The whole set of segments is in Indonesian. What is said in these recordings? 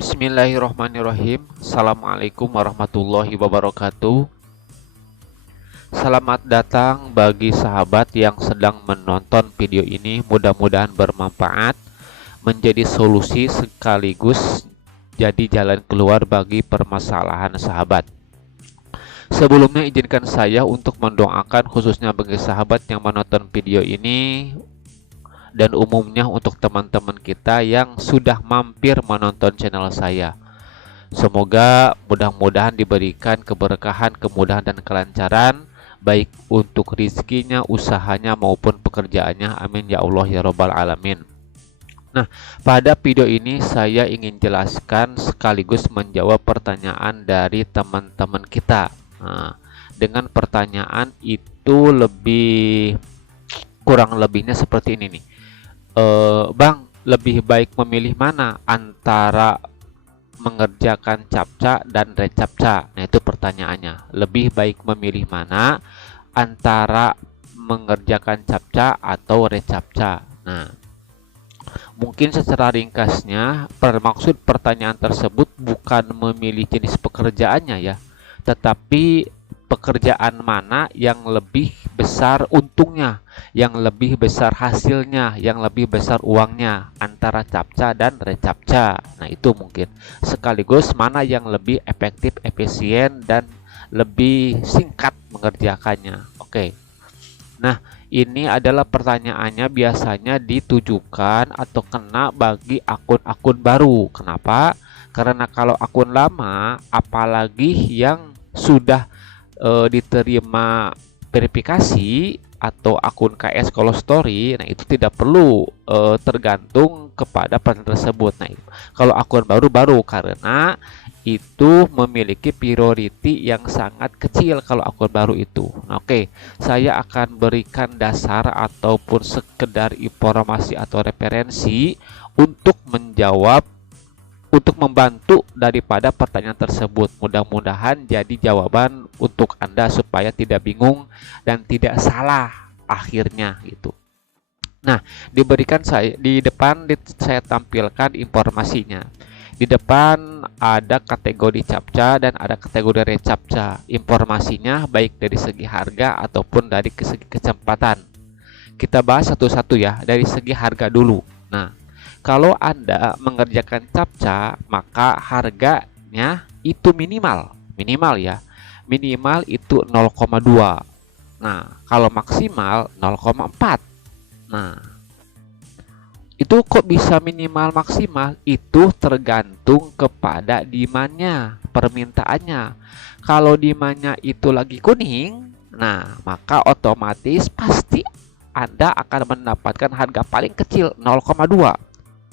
Bismillahirrahmanirrahim. Assalamualaikum warahmatullahi wabarakatuh. Selamat datang bagi sahabat yang sedang menonton video ini. Mudah-mudahan bermanfaat, menjadi solusi sekaligus jadi jalan keluar bagi permasalahan sahabat. Sebelumnya izinkan saya untuk mendoakan khususnya bagi sahabat yang menonton video ini dan umumnya untuk teman-teman kita yang sudah mampir menonton channel saya. Semoga mudah-mudahan diberikan keberkahan, kemudahan dan kelancaran baik untuk rizkinya, usahanya maupun pekerjaannya. Amin ya Allah ya Rabbal alamin. Nah, pada video ini saya ingin jelaskan sekaligus menjawab pertanyaan dari teman-teman kita. Nah, dengan pertanyaan itu kurang lebihnya seperti ini nih. Bang, lebih baik memilih mana antara mengerjakan captcha dan recaptcha? Nah, itu pertanyaannya. Lebih baik memilih mana antara mengerjakan captcha atau recaptcha? Nah, mungkin secara ringkasnya, maksud pertanyaan tersebut bukan memilih jenis pekerjaannya ya, tetapi pekerjaan mana yang lebih besar untungnya, yang lebih besar hasilnya, yang lebih besar uangnya antara captcha dan recaptcha. Nah, itu mungkin sekaligus mana yang lebih efektif, efisien dan lebih singkat mengerjakannya. Oke. Nah, ini adalah pertanyaannya biasanya ditujukan atau kena bagi akun-akun baru. Kenapa? Karena kalau akun lama, apalagi yang sudah diterima verifikasi atau akun KS Call Story, nah itu tidak perlu tergantung kepada pesan tersebut. Nah, kalau akun baru karena itu memiliki priority yang sangat kecil kalau akun baru itu. Nah, oke, saya akan berikan dasar ataupun sekedar informasi atau referensi untuk membantu daripada pertanyaan tersebut. Mudah-mudahan jadi jawaban untuk Anda supaya tidak bingung dan tidak salah akhirnya gitu. Nah, di depan saya tampilkan informasinya. Di depan ada kategori captcha dan ada kategori recaptcha. Informasinya baik dari segi harga ataupun dari segi kecepatan. Kita bahas satu-satu ya, dari segi harga dulu. Nah, kalau Anda mengerjakan captcha, maka harganya itu minimal ya. Minimal itu 0,2. Nah, kalau maksimal 0,4. Nah, itu kok bisa minimal maksimal? Itu tergantung kepada demand-nya, permintaannya. Kalau demand-nya itu lagi kuning, nah, maka otomatis pasti Anda akan mendapatkan harga paling kecil 0,2.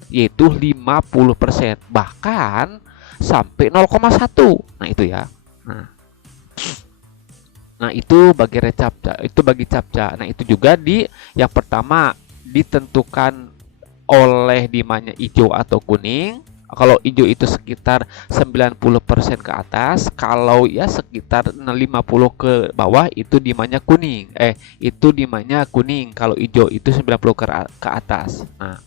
Yaitu 50%, bahkan sampai 0,1. Nah, itu ya. Nah, itu bagi recaptcha, itu bagi captcha. Nah, itu juga yang pertama ditentukan oleh dimanya hijau atau kuning. Kalau hijau itu sekitar 90% ke atas, kalau ya sekitar 50 ke bawah itu dimanya kuning. Itu dimanya kuning kalau hijau itu 90 ke atas. Nah,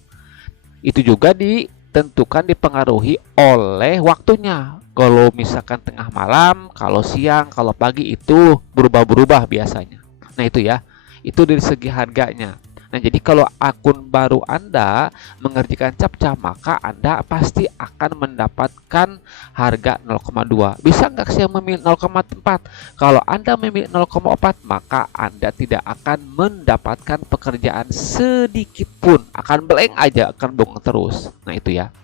itu juga ditentukan dipengaruhi oleh waktunya. Kalau misalkan tengah malam, kalau siang, kalau pagi itu berubah-berubah biasanya. Nah, itu ya. Itu dari segi harganya. Nah, jadi kalau akun baru Anda mengerjakan captcha, maka Anda pasti akan mendapatkan harga 0,2. Bisa nggak saya memilih 0,4? Kalau Anda memilih 0,4, maka Anda tidak akan mendapatkan pekerjaan sedikit pun. Akan blank aja, akan bengong terus. Nah, itu ya.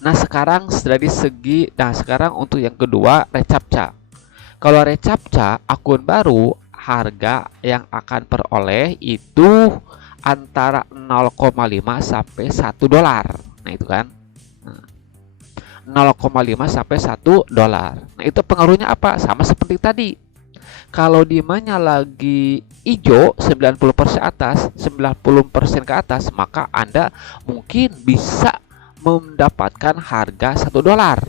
Nah, sekarang sekarang untuk yang kedua, recaptcha. Kalau recaptcha akun baru, harga yang akan peroleh itu antara 0,5 sampai 1 dolar. Nah, itu kan. 0,5 sampai 1 dolar. Nah, itu pengaruhnya apa? Sama seperti tadi. Kalau demandnya lagi hijau 90% atas, 90% ke atas, maka Anda mungkin bisa mendapatkan harga 1 dolar.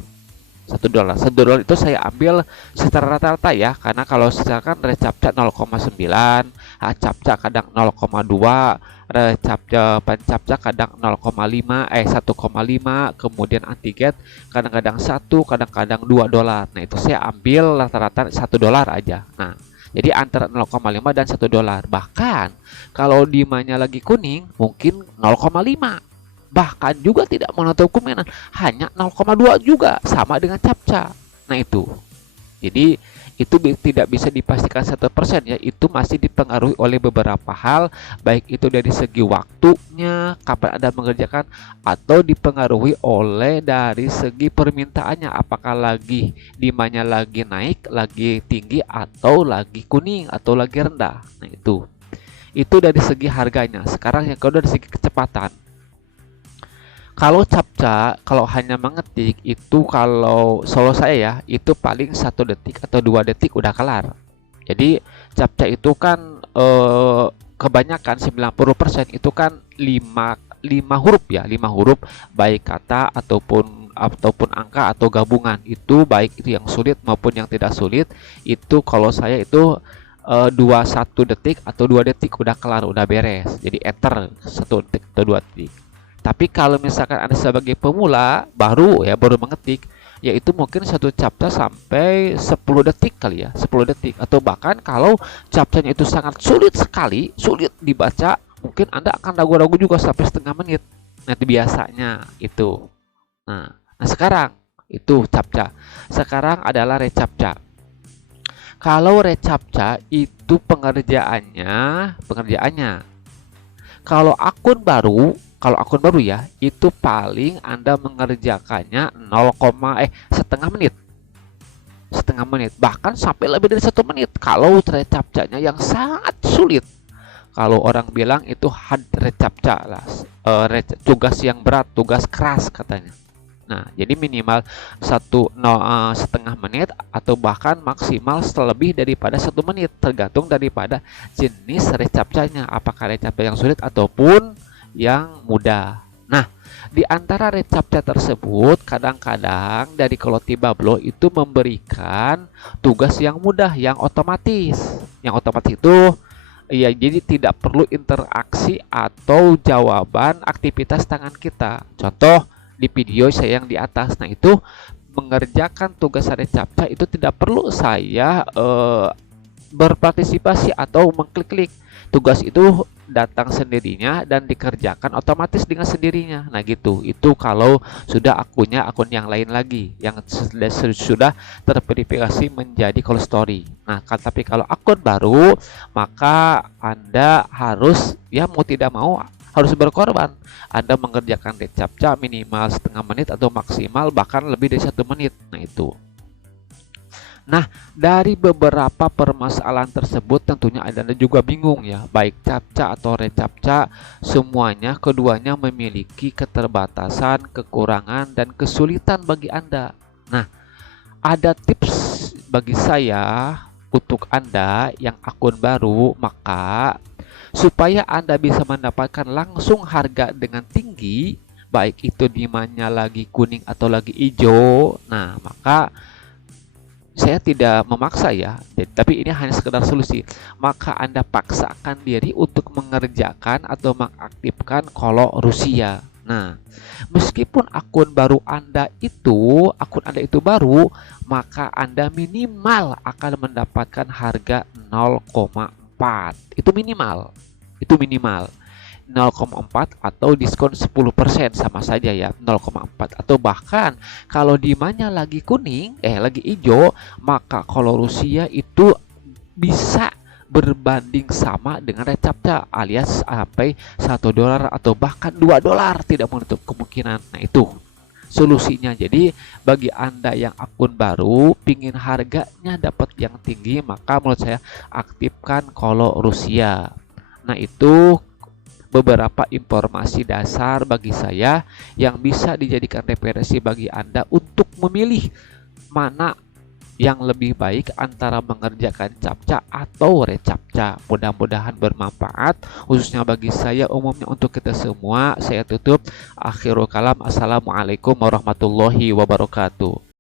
$1. $1 itu saya ambil secara rata-rata ya, karena kalau misalkan recaptcha 0,9, captcha kadang 0,2, recaptcha pancaptcha kadang 0,5, 1,5, kemudian antigen kadang-kadang 1, kadang-kadang $2. Nah, itu saya ambil rata-rata $1 aja. Nah, jadi antara 0,5 dan $1. Bahkan kalau demandnya lagi kuning mungkin 0,5. Bahkan juga tidak menutup kemungkinan hanya 0,2 juga sama dengan captcha. Nah, itu. Jadi itu tidak bisa dipastikan 100% ya, itu masih dipengaruhi oleh beberapa hal, baik itu dari segi waktunya, kapan Anda mengerjakan, atau dipengaruhi oleh dari segi permintaannya, apakah lagi demandnya lagi naik, lagi tinggi, atau lagi kuning, atau lagi rendah. Nah, itu dari segi harganya. Sekarang yang kedua dari segi kecepatan. Kalau captcha, kalau hanya mengetik itu, kalau solo saya ya, itu paling 1 detik atau 2 detik udah kelar. Jadi captcha itu kan kebanyakan 90% itu kan 5 huruf ya, 5 huruf, baik kata ataupun angka atau gabungan. Itu baik itu yang sulit maupun yang tidak sulit. Itu kalau saya itu 1 detik atau 2 detik udah kelar, udah beres. Jadi enter 1 detik atau 2 detik. Tapi kalau misalkan Anda sebagai pemula baru mengetik, yaitu mungkin satu captcha sampai 10 detik kali ya, 10 detik, atau bahkan kalau captchanya itu sangat sulit sekali, sulit dibaca, mungkin Anda akan ragu-ragu juga sampai setengah menit. Nanti biasanya itu. Nah, sekarang itu captcha. Sekarang adalah recaptcha. Kalau recaptcha itu pengerjaannya kalau akun baru ya, itu paling Anda mengerjakannya setengah menit, bahkan sampai lebih dari 1 menit kalau recaptcha-nya yang sangat sulit. Kalau orang bilang itu hard recaptcha lah, tugas yang berat, tugas keras katanya. Nah, jadi minimal setengah menit atau bahkan maksimal lebih daripada 1 menit, tergantung daripada jenis recaptcha-nya, apakah recaptcha yang sulit ataupun yang mudah. Nah, di antara recaptcha tersebut kadang-kadang dari Koloti Bablo itu memberikan tugas yang mudah, yang otomatis. Yang otomatis itu ya, jadi tidak perlu interaksi atau jawaban aktivitas tangan kita. Contoh di video saya yang di atas. Nah, itu mengerjakan tugas recaptcha itu tidak perlu saya berpartisipasi atau mengklik-klik. Tugas itu datang sendirinya dan dikerjakan otomatis dengan sendirinya. Nah, gitu. Itu kalau sudah akun yang lain lagi yang sudah terverifikasi menjadi call story. Nah, tapi kalau akun baru, maka Anda harus mau tidak mau harus berkorban. Anda mengerjakan recaptcha minimal setengah menit atau maksimal bahkan lebih dari 1 menit. Nah, itu. Nah, dari beberapa permasalahan tersebut tentunya Anda juga bingung ya, baik captcha atau recaptcha, semuanya keduanya memiliki keterbatasan, kekurangan, dan kesulitan bagi Anda. Nah, ada tips bagi saya untuk Anda yang akun baru, maka supaya Anda bisa mendapatkan langsung harga dengan tinggi, baik itu demandnya lagi kuning atau lagi hijau. Nah, maka saya tidak memaksa ya, tapi ini hanya sekedar solusi. Maka Anda paksakan diri untuk mengerjakan atau mengaktifkan Kolo Rusia. Nah, meskipun akun Anda itu baru, maka Anda minimal akan mendapatkan harga 0,4. Itu minimal. 0,4 atau diskon 10%, sama saja ya, 0,4. Atau bahkan kalau demandnya lagi kuning, lagi hijau, maka kalau Rusia itu bisa berbanding sama dengan recaptcha, alias sampai $1 atau bahkan $2, tidak menutup kemungkinan. Nah, itu solusinya. Jadi bagi Anda yang akun baru pingin harganya dapat yang tinggi, maka menurut saya aktifkan Kolo Rusia. Nah, itu beberapa informasi dasar bagi saya yang bisa dijadikan referensi bagi Anda untuk memilih mana yang lebih baik antara mengerjakan captcha atau recaptcha. Mudah-mudahan bermanfaat khususnya bagi saya, umumnya untuk kita semua. Saya tutup, akhirul kalam, assalamualaikum warahmatullahi wabarakatuh.